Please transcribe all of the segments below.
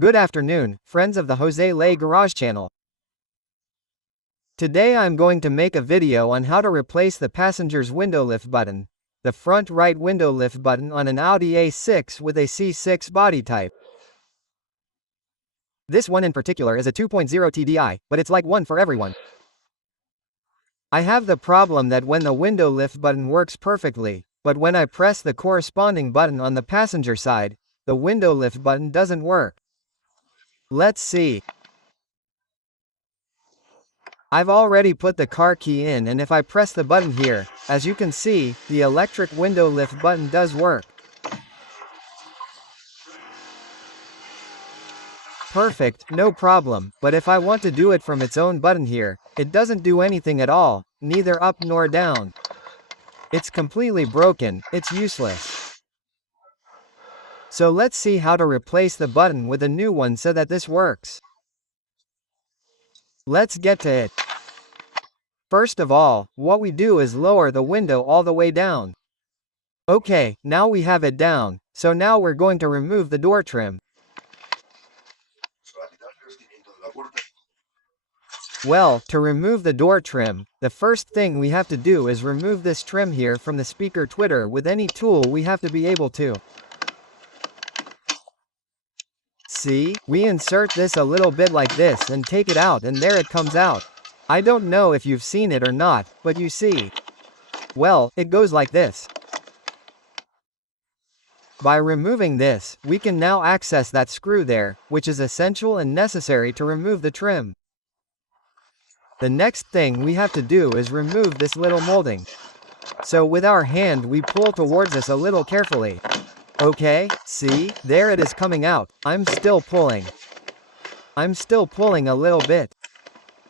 Good afternoon, friends of the Jose Lay Garage channel. Today I'm going to make a video on how to replace the passenger's window lift button, the front right window lift button on an Audi A6 with a C6 body type. This one in particular is a 2.0 TDI, but it's like one for everyone. I have the problem that when the window lift button works perfectly, but when I press the corresponding button on the passenger side, the window lift button doesn't work. Let's see. I've already put the car key in, and if I press the button here, as you can see, the electric window lift button does work. Perfect, no problem, but if I want to do it from its own button here, it doesn't do anything at all, neither up nor down. It's completely broken, it's useless. So let's see how to replace the button with a new one so that this works. Let's get to it. First of all, what we do is lower the window all the way down. Okay, now we have it down, so now we're going to remove the door trim. Well, to remove the door trim, the first thing we have to do is remove this trim here from the speaker twitter with any tool we have to be able to. See, we insert this a little bit like this and take it out, and there it comes out. I don't know if you've seen it or not, but you see. Well, it goes like this. By removing this, we can now access that screw there, which is essential and necessary to remove the trim. The next thing we have to do is remove this little molding. So with our hand we pull towards us a little carefully. Okay, see, there it is coming out. I'm still pulling a little bit.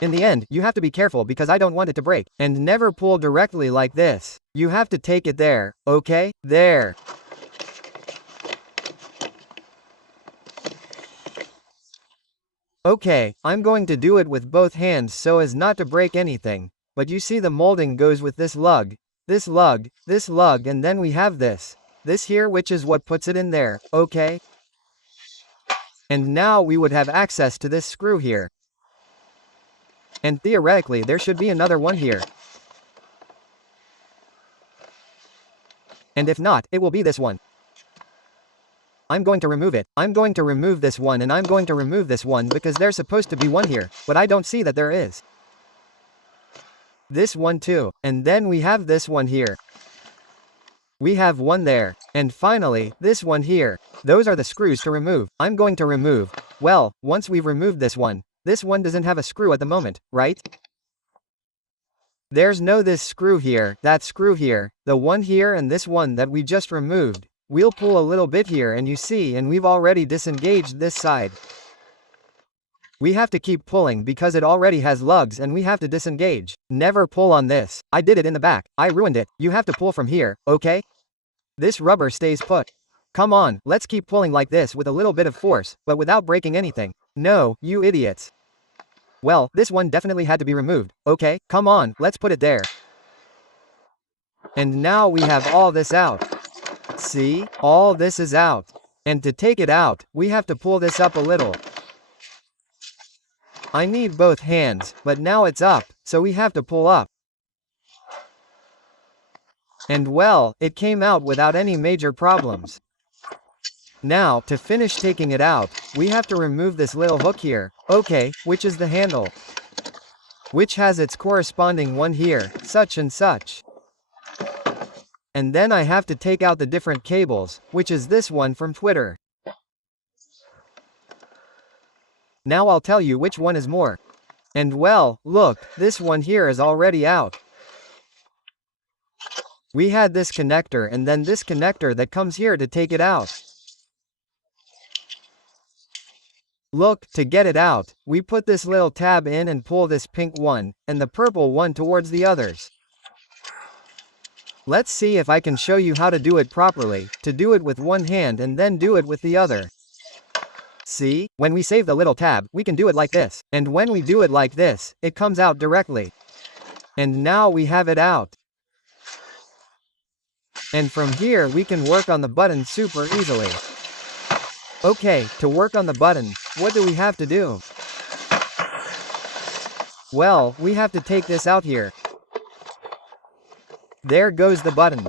In the end, you have to be careful because I don't want it to break, and never pull directly like this. You have to take it there, okay, there. Okay, I'm going to do it with both hands so as not to break anything, but you see the molding goes with this lug, and then we have this here, which is what puts it in there, okay? And now we would have access to this screw here. And theoretically there should be another one here. And if not, it will be this one. I'm going to remove it. I'm going to remove this one, and I'm going to remove this one because there's supposed to be one here, but I don't see that there is. This one too, and then we have this one here. We have one there, and finally, this one here. Those are the screws to remove. I'm going to remove. Well, once we've removed this one doesn't have a screw at the moment, right? There's no this screw here, that screw here, the one here, and this one that we just removed. We'll pull a little bit here and you see, and we've already disengaged this side. We have to keep pulling because it already has lugs and we have to disengage. Never pull on this. I did it in the back. I ruined it. You have to pull from here, okay? This rubber stays put. Come on, let's keep pulling like this with a little bit of force, but without breaking anything. No, you idiots. Well, this one definitely had to be removed, okay? Come on, let's put it there. And now we have all this out. See, all this is out. And to take it out, we have to pull this up a little. I need both hands, but now it's up, so we have to pull up. And well, it came out without any major problems. Now, to finish taking it out, we have to remove this little hook here, okay, which is the handle. Which has its corresponding one here, such and such. And then I have to take out the different cables, which is this one from Twitter. Now I'll tell you which one is more. And well, look, this one here is already out. We had this connector and then this connector that comes here to take it out. Look, to get it out, we put this little tab in and pull this pink one, and the purple one towards the others. Let's see if I can show you how to do it properly, to do it with one hand and then do it with the other. See, when we save the little tab, we can do it like this, and when we do it like this, it comes out directly. And now we have it out. And from here we can work on the button super easily. Okay, to work on the button, what do we have to do? Well, we have to take this out here. There goes the button.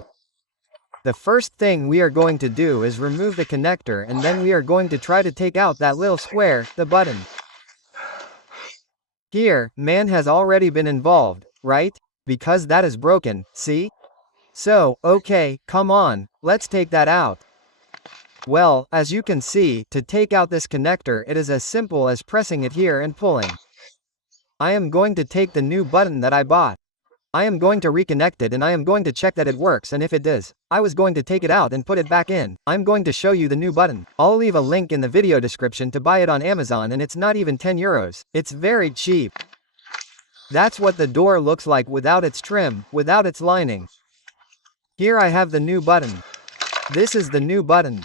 The first thing we are going to do is remove the connector, and then we are going to try to take out that little square, the button. Here, man has already been involved, right? Because that is broken, see? So, okay, come on, let's take that out. Well, as you can see, to take out this connector it is as simple as pressing it here and pulling. I am going to take the new button that I bought. I am going to reconnect it and I am going to check that it works, and if it does, I was going to take it out and put it back in. I'm going to show you the new button. I'll leave a link in the video description to buy it on Amazon, and it's not even 10 euros. It's very cheap. That's what the door looks like without its trim, without its lining. Here I have the new button. This is the new button.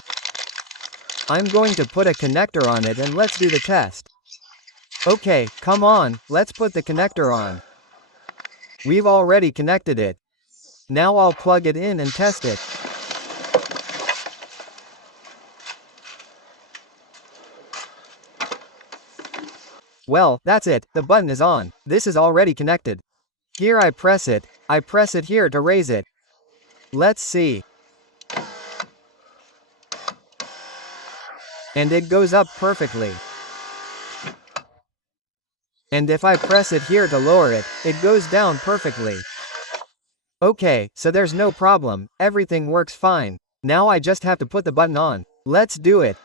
I'm going to put a connector on it and let's do the test. Okay, come on, let's put the connector on. We've already connected it. Now I'll plug it in and test it. Well, that's it, the button is on. This is already connected. Here I press it here to raise it. Let's see. And it goes up perfectly. And if I press it here to lower it, it goes down perfectly. Okay, so there's no problem, everything works fine. Now I just have to put the button on. Let's do it.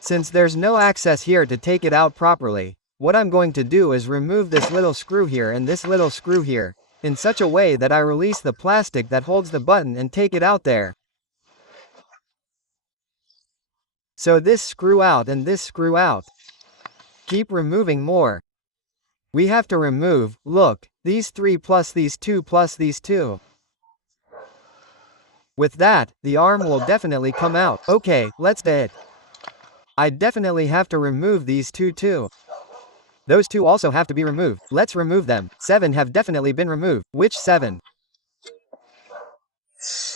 Since there's no access here to take it out properly, what I'm going to do is remove this little screw here and this little screw here, in such a way that I release the plastic that holds the button and take it out there. So this screw out and this screw out. Keep removing more. We have to remove, look, these 3 plus these 2 plus these 2. With that, the arm will definitely come out. Okay, let's do it. I definitely have to remove these 2 too. Those 2 also have to be removed. Let's remove them. 7 have definitely been removed. Which 7?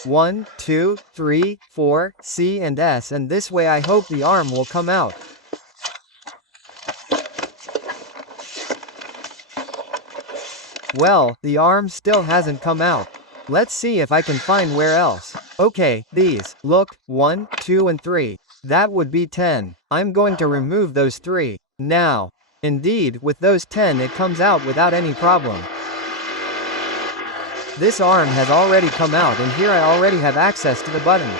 1, 2, 3, 4, C and S, and this way I hope the arm will come out. Well, the arm still hasn't come out. Let's see if I can find where else. Okay, these, look, 1, 2 and 3. That would be 10. I'm going to remove those 3. Now. Indeed, with those 10 it comes out without any problem. This arm has already come out, and here I already have access to the button.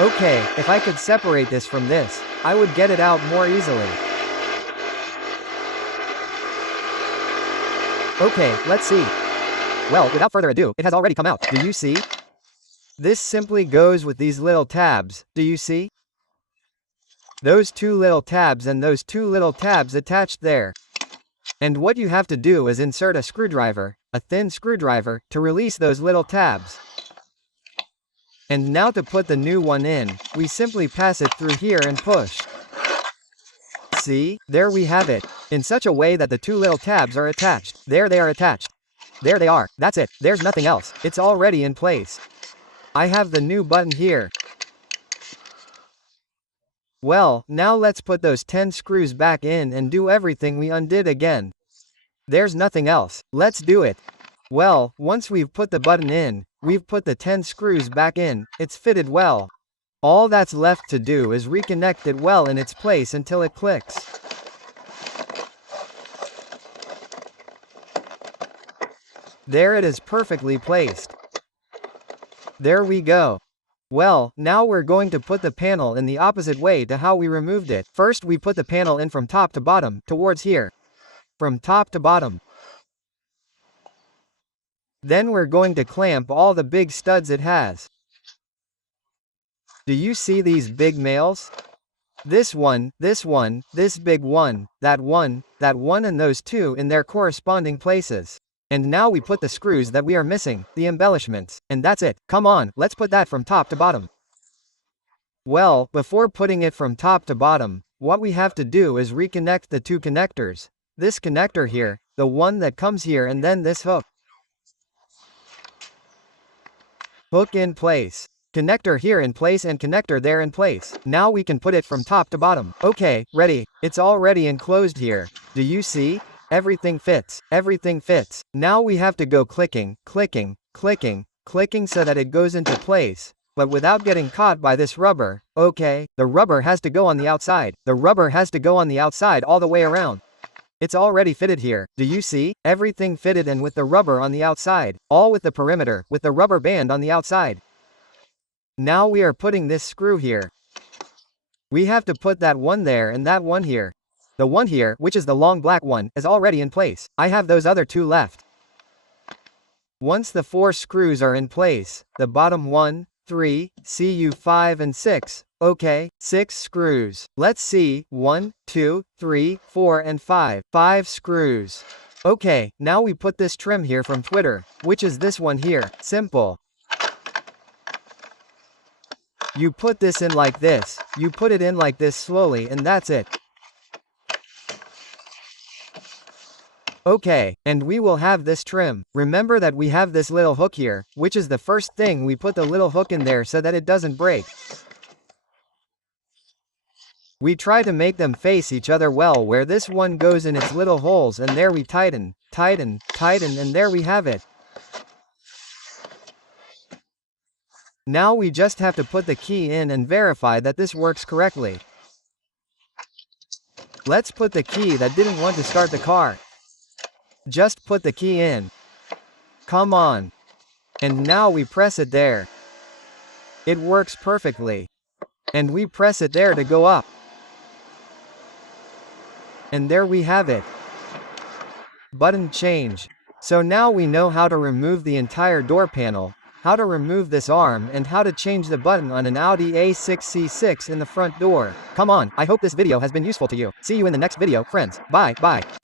Okay, if I could separate this from this, I would get it out more easily. Okay, let's see. Well, without further ado, it has already come out. Do you see? This simply goes with these little tabs, do you see? Those 2 little tabs and those 2 little tabs attached there. And what you have to do is insert a screwdriver, a thin screwdriver, to release those little tabs. And now to put the new one in, we simply pass it through here and push. See, there we have it, in such a way that the 2 little tabs are attached. There they are attached. There they are, that's it, there's nothing else, it's already in place. I have the new button here. Well, now let's put those 10 screws back in and do everything we undid again. There's nothing else, let's do it. Well, once we've put the button in, we've put the 10 screws back in, it's fitted well. All that's left to do is reconnect it well in its place until it clicks. There it is, perfectly placed. There we go. Well, now we're going to put the panel in the opposite way to how we removed it. First we put the panel in from top to bottom, towards here. From top to bottom. Then we're going to clamp all the big studs it has. Do you see these big males? This one, this big one, that one, and those 2 in their corresponding places. And now we put the screws that we are missing, the embellishments, and that's it. Come on, let's put that from top to bottom. Well, before putting it from top to bottom, what we have to do is reconnect the 2 connectors. This connector here, the one that comes here and then this hook. Hook in place. Connector here in place and connector there in place. Now we can put it from top to bottom. Okay, ready. It's already enclosed here. Do you see? Everything fits. Everything fits. Now we have to go clicking, clicking, clicking, clicking so that it goes into place, but without getting caught by this rubber. Okay, the rubber has to go on the outside. The rubber has to go on the outside all the way around. It's already fitted here. Do you see? Everything fitted and with the rubber on the outside. All with the perimeter, with the rubber band on the outside. Now we are putting this screw here. We have to put that one there and that one here. The one here, which is the long black one, is already in place. I have those other two left. Once the 4 screws are in place, the bottom 1, 3, CU 5 and 6. Okay, 6 screws. Let's see, 1, 2, 3, 4 and 5. 5 screws. Okay, now we put this trim here from Twitter, which is this one here. Simple. You put this in like this, you put it in like this slowly and that's it. Okay, and we will have this trim. Remember that we have this little hook here, which is the first thing we put the little hook in there so that it doesn't break. We try to make them face each other well where this one goes in its little holes and there we tighten, tighten, tighten and there we have it. Now we just have to put the key in and verify that this works correctly. Let's put the key that didn't want to start the car. Just put the key in. Come on. And now we press it there. It works perfectly. And we press it there to go up. And there we have it. Button change. So now we know how to remove the entire door panel, how to remove this arm and how to change the button on an Audi A6 C6 in the front door. Come on, I hope this video has been useful to you. See you in the next video, friends. Bye, bye.